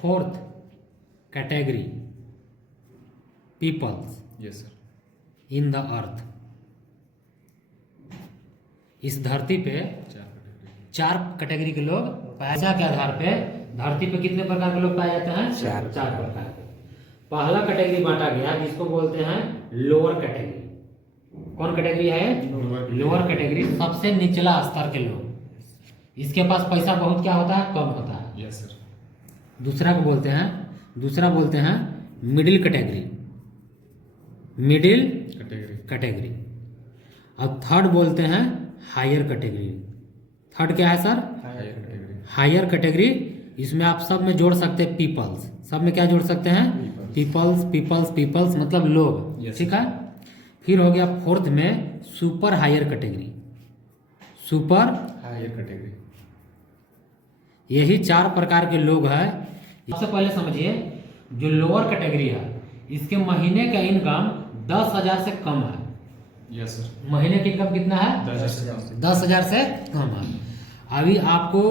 Fourth category peoples yes sir. In the earth. इस धरती पे चार कैटेगरी के लोग पैसा के आधार पे धरती पे कितने प्रकार के लोग पाए जाते हैं? चार प्रकार के। पहला कैटेगरी बांटा गया जिसको बोलते हैं लोअर कैटेगरी। कौन कैटेगरी है? लोअर कैटेगरी, सबसे निचला स्तर के लोग। इसके पास पैसा बहुत क्या होता है? कम होता है। Yes sir. दूसरा बोलते हैं मिडिल कैटेगरी। Middle category. और थर्ड बोलते हैं हायर कैटेगरी। थर्ड क्या है सर? Higher category. इसमें आप सब में जोड़ सकते हैं पीपल्स। सब में क्या जोड़ सकते हैं? पीपल्स मतलब लोग। ठीक है। फिर हो गया फोर्थ में super higher category. Super higher category. यही चार प्रकार के लोग हैं। सबसे पहले समझिए, जो लोअर कैटेगरी है इसके महीने का इनकम 10,000 से कम है। Yes sir. महीने की इनकम कितना है? 10,000 से कम है। अभी आपको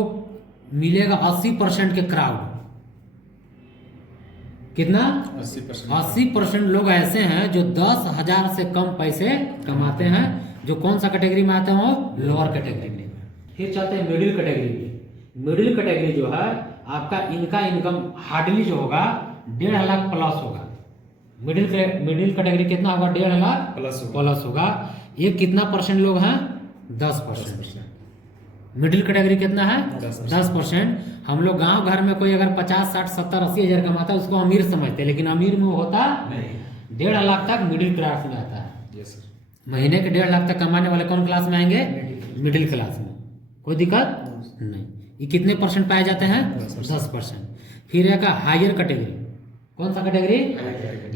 मिलेगा 80% के क्राउड। कितना? 80% लोग ऐसे हैं जो 10,000 से कम पैसे कमाते हैं। जो कौन सा कैटेगरी में आते हैं? वो लोअर कैटेगरी में। फिर चलते हैं मिडिल कैटेगरी में। मिडिल कैटेगरी जो है आपका इनका इनकम हार्डली जो होगा 1.5 लाख प्लस होगा। मिडिल कैटेगरी कितना होगा? 1.5 लाख प्लस होगा। ये कितना परसेंट लोग हैं? 10%। मिडिल कैटेगरी कितना है? 10%। हम लोग गांव घर में कोई अगर 50, 60, 70, 80 हजार कमाता है उसको अमीर समझते हैं, लेकिन अमीर में वो होता नहीं। 1.5 लाख तक मिडिल क्लास में आता है। Yes sir. महीने के 1.5 लाख तक कमाने वाले कौन क्लास में आएंगे? मिडिल क्लास में। कोई दिक्कत नहीं। ये कितने परसेंट पाए जाते हैं? 10%। फिर एक हायर कैटेगरी। कौन सा कैटेगरी?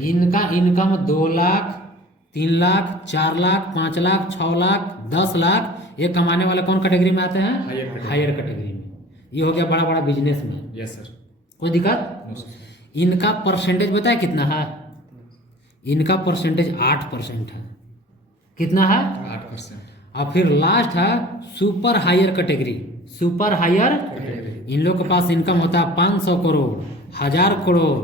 इनका इनकम 2 लाख, 3 लाख, 4 लाख, 5 लाख, 6 लाख, 10 लाख ये कमाने वाले कौन कैटेगरी में आते हैं? हायर कैटेगरी में। ये हो गया बड़ा बड़ा बिजनेसमैन। Yes sir. कोई दिक्कत? इनका परसेंटेज बताए कितना है? इनका परसेंटेज 8% है। कितना है? 8%। और फिर लास्ट है super higher category. Super higher इन लोग के पास इनकम होता है 500 करोड़, 1000 करोड़,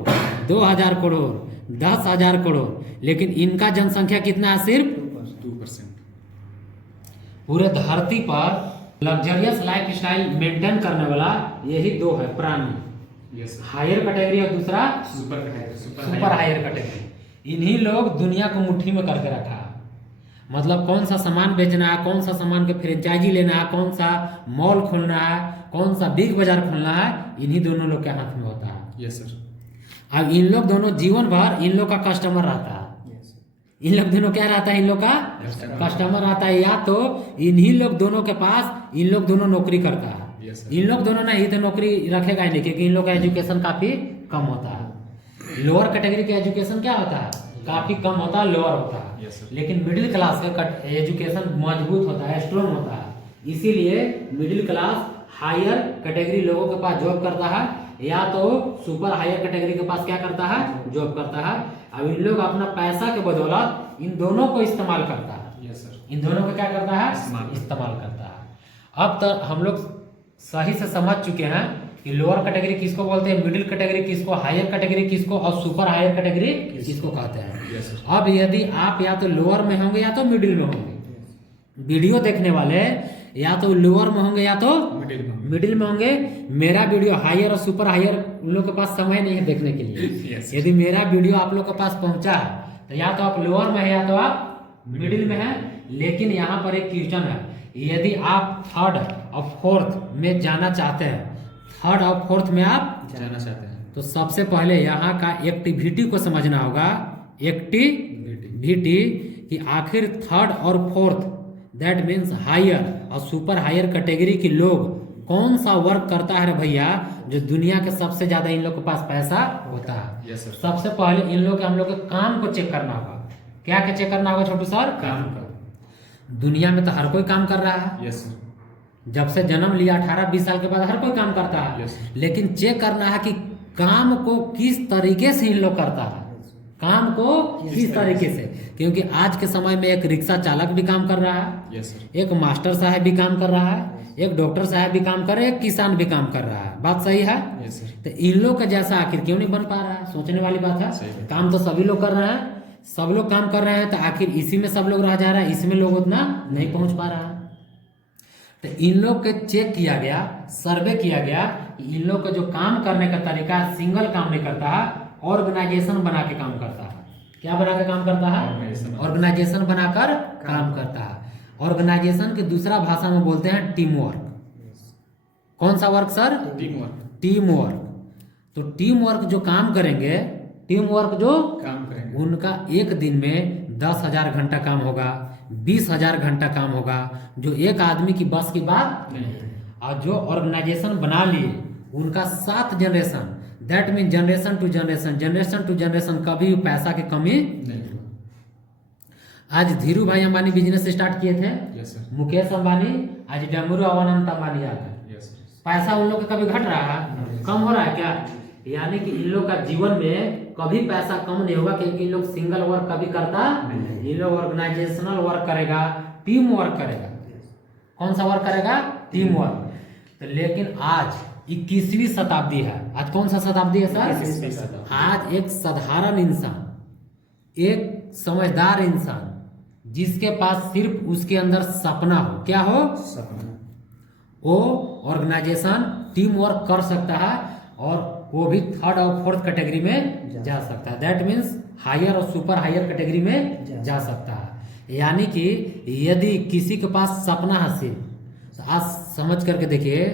2000 करोड़, 10,000 करोड़, लेकिन इनका जनसंख्या कितना है? सिर्फ 2%। पूरे धरती पर लग्जरियस लाइफ स्टाइल मेंटेन करने वाला यही दो है प्राणी। Yes sir. हायर कैटेगरी और दूसरा super category. Super higher category. इन्हीं लोग दुनिया को मुट्ठी में करके रखा है। मतलब कौन सा सामान बेचना है, कौन सा सामान के फ्रेंचाइजी लेना है, कौन सा मॉल खोलना है, कौन सा बिग बाजार खोलना है, इन्हीं दोनों लोग के हाथ में होता है। Yes sir. अब इन लोग दोनों जीवन भर इन लोग का कस्टमर रहता है। इन लोग दोनों क्या रहता है? इन लोग का कस्टमर रहता है। या तो इन्हीं लोग दोनों के पास इन लोग दोनों नौकरी करता है। Yes sir. इन लोग दोनों नहीं तो नौकरी रखेगा ही नहीं, क्योंकि इन लोग का एजुकेशन काफी कम होता है। लोअर कैटेगरी का एजुकेशन क्या होता है? काफी कम होता है, लोअर होता है। Yes sir. लेकिन मिडिल क्लास का एजुकेशन मजबूत होता है, स्ट्रॉन्ग होता है। इसीलिए मिडिल क्लास हायर कैटेगरी लोगों के पास जॉब करता है, या तो सुपर हायर कैटेगरी के पास क्या करता है? जॉब करता है। अब इन लोग अपना पैसा के बदौलत इन दोनों को इस्तेमाल करता है। Yes sir. इन दोनों को क्या करता है? इस्तेमाल करता है। अब तक हम लोग सही से समझ चुके हैं कि लोअर कैटेगरी किसको बोलते हैं, मिडिल कैटेगरी किसको, हायर कैटेगरी किसको, और सुपर हायर कैटेगरी किसको कहते हैं। Yes sir. अब यदि आप या तो लोअर में होंगे या तो मिडिल में होंगे, वीडियो देखने वाले या तो लोअर में होंगे या तो मिडिल में होंगे। मेरा वीडियो हायर और सुपर हायर उन लोग के पास समय नहीं है देखने के लिए। Yes. यदि मेरा वीडियो आप लोग के पास पहुंचा है तो या तो आप लोअर में है या तो आप मिडिल में है। लेकिन यहाँ पर एक क्वेश्चन है, यदि आप थर्ड और फोर्थ में जाना चाहते हैं, थर्ड और फोर्थ में आप जाना चाहते हैं तो सबसे पहले यहाँ का एक्टिविटी को समझना होगा। एक्टिविटी कि आखिर थर्ड और फोर्थ दैट मीन्स हायर और सुपर हायर कैटेगरी के लोग कौन सा वर्क करता है रे भैया, जो दुनिया के सबसे ज्यादा इन लोग के पास पैसा होता है। Yes sir. सबसे पहले इन लोग हम लोग के काम को चेक करना होगा। क्या क्या चेक करना होगा छोटू सर? काम का। दुनिया में तो हर कोई काम कर रहा है। Yes sir. जब से जन्म लिया 18-20 साल के बाद हर कोई काम करता है। Yes. लेकिन चेक करना है कि काम को किस तरीके से इन लोग करता है। काम को किस तरीके से, क्योंकि आज के समय में एक रिक्शा चालक भी काम कर रहा है, यस सर, एक मास्टर साहब भी काम कर रहा है, एक डॉक्टर साहब भी काम कर रहे हैं, एक किसान भी काम कर रहा है। बात सही है? यस सर, तो इन लोग का जैसा आखिर क्यों नहीं बन पा रहा है? सोचने वाली बात है। सही बात। काम तो सभी लोग कर रहे हैं, सब लोग काम कर रहे हैं, तो आखिर इसी में सब लोग रह जा रहा है, इसमें लोग उतना नहीं पहुंच पा रहा है। तो इन लोग के चेक किया गया, सर्वे किया गया कि इन लोग का जो काम करने का तरीका सिंगल काम नहीं करता है, ऑर्गेनाइजेशन बना के काम करता है। क्या बना के काम करता है? ऑर्गेनाइजेशन बनाकर काम करता है। ऑर्गेनाइजेशन के दूसरा भाषा में बोलते हैं टीम वर्क। कौन सा work sir? Team work, team work. तो टीम वर्क जो काम करेंगे, टीम वर्क जो काम करेंगे, उनका एक दिन में 10,000 घंटा काम होगा, 20,000 घंटा काम होगा, जो एक आदमी की बस की बात नहीं, और जो ऑर्गेनाइजेशन बना लिए उनका 7 generation, that mean generation to generation, generation to generation कभी पैसा की कमी। नहीं, आज धीरू भाई अंबानी बिजनेस स्टार्ट किए थे, यस सर, मुकेश अंबानी, आज डमरू अवनंत अंबानी आ गए। यस सर, पैसा उन लोग का कभी घट रहा है? कम हो रहा है क्या? यानी कि इन लोग का जीवन में कभी पैसा कम नहीं होगा, क्योंकि इन लोग सिंगल वर्क कभी करता नहीं। इन लोग ऑर्गेनाइजेशनल वर्क करेगा, टीम वर्क करेगा। कौन सा वर्क करेगा? Team work. तो लेकिन आज 21वीं शताब्दी है। आज कौन सा शताब्दी है सर? आज एक साधारण इंसान, एक समझदार इंसान, जिसके पास सिर्फ उसके अंदर सपना हो, क्या हो? सपना, वो ऑर्गेनाइजेशन टीम वर्क कर सकता है, और वो भी 3rd और 4th कैटेगरी में जा सकता है। दैट मीन्स हायर और सुपर हायर कैटेगरी में जा सकता है। यानी कि यदि किसी के पास सपना है सिर्फ, तो आज समझ करके देखिए,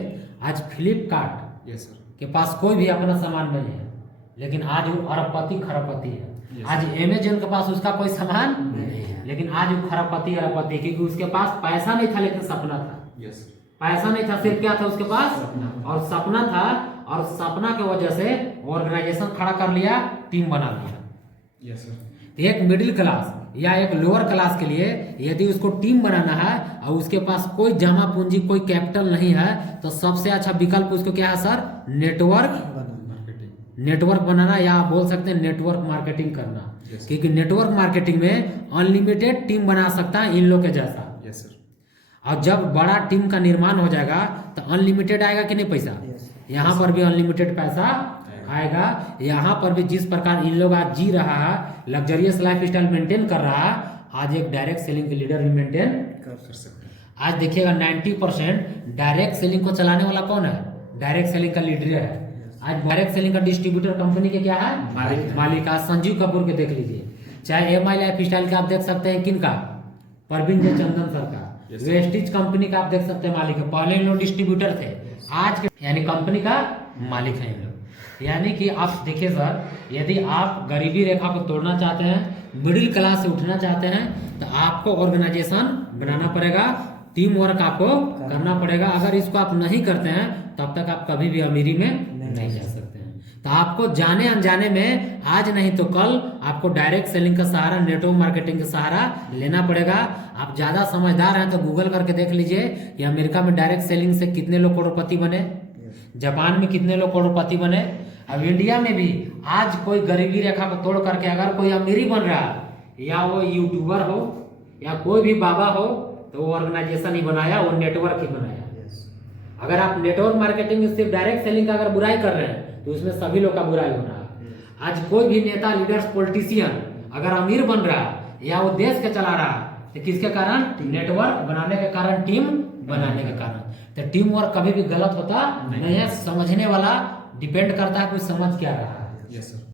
आज फ्लिपकार्ट यस सर, के पास कोई भी अपना सामान नहीं है, लेकिन आज वो अरबपति खरबपति है। Yes. आज अमेजन के पास उसका कोई सामान नहीं है, लेकिन आज वो खरबपति अरबपति, क्योंकि उसके पास पैसा नहीं था लेकिन सपना था। यस सर, पैसा नहीं था, सिर्फ क्या था उसके पास? सपना। और सपना था, और सपना की वजह से ऑर्गेनाइजेशन खड़ा कर लिया, टीम बना लिया। यस सर, एक मिडिल क्लास या एक लोअर क्लास के लिए यदि उसको टीम बनाना है और उसके पास कोई जमा पूंजी, कोई कैपिटल नहीं है, तो सबसे अच्छा विकल्प उसको क्या है सर? नेटवर्क, मार्केटिंग, नेटवर्क बनाना, या आप बोल सकते हैं नेटवर्क मार्केटिंग करना। Yes. क्योंकि नेटवर्क मार्केटिंग में अनलिमिटेड टीम बना सकता है इन लोग के जैसा। यस सर, और जब बड़ा टीम का निर्माण हो जाएगा तो अनलिमिटेड आएगा कि नहीं पैसा? यहाँ पर भी अनलिमिटेड पैसा आएगा। यहाँ पर भी जिस प्रकार इन लोग आज जी रहा है, लग्जरियस लाइफ स्टाइल मेंटेन कर रहा है, आज एक डायरेक्ट सेलिंग के लीडर भी मेंटेन कर सकते हैं। आज देखिएगा 90% डायरेक्ट सेलिंग को चलाने वाला कौन है? डायरेक्ट सेलिंग का लीडर है। आज डायरेक्ट सेलिंग का डिस्ट्रीब्यूटर कंपनी के क्या है? मालिक। आज संजीव कपूर के देख लीजिए, चाहे MI लाइफ स्टाइल का आप देख सकते हैं, किन का? परवीन जय चंदन सर का। वेस्टिज कंपनी का आप देख सकते हैं मालिक है। पहले इन लोग डिस्ट्रीब्यूटर थे, आज के यानी कंपनी का मालिक है इन लोग। यानी कि आप देखिए सर, यदि आप गरीबी रेखा को तोड़ना चाहते हैं, मिडिल क्लास से उठना चाहते हैं, तो आपको ऑर्गेनाइजेशन बनाना पड़ेगा, टीम वर्क आपको करना पड़ेगा। अगर इसको आप नहीं करते हैं, तब तक आप कभी भी अमीरी में नहीं जा सकते हैं। तो आपको जाने अनजाने में, आज नहीं तो कल, आपको डायरेक्ट सेलिंग का सहारा, नेटवर्क मार्केटिंग का सहारा लेना पड़ेगा। आप ज़्यादा समझदार हैं तो गूगल करके देख लीजिए कि अमेरिका में डायरेक्ट सेलिंग से कितने लोग करोड़पति बने, जापान में कितने लोग करोड़पति बने। अब इंडिया में भी आज कोई गरीबी रेखा को तोड़ करके अगर कोई अमीरी बन रहा है, या वो यूट्यूबर हो या कोई भी बाबा हो, तो वो ऑर्गेनाइजेशन ही बनाया, वो नेटवर्क ही बनाया। अगर आप नेटवर्क मार्केटिंग सिर्फ डायरेक्ट सेलिंग का अगर बुराई कर रहे हैं, तो उसमें सभी लोग का बुराई हो रहा है। आज कोई भी नेता, लीडर्स, पॉलिटिशियन अगर अमीर बन रहा है या वो देश के चला रहा है, तो किसके कारण? नेटवर्क बनाने के कारण, टीम बनाने के कारण। तो टीम वर्क कभी भी गलत होता नहीं है। समझने वाला डिपेंड करता है कोई समझ क्या रहा है। Yes sir.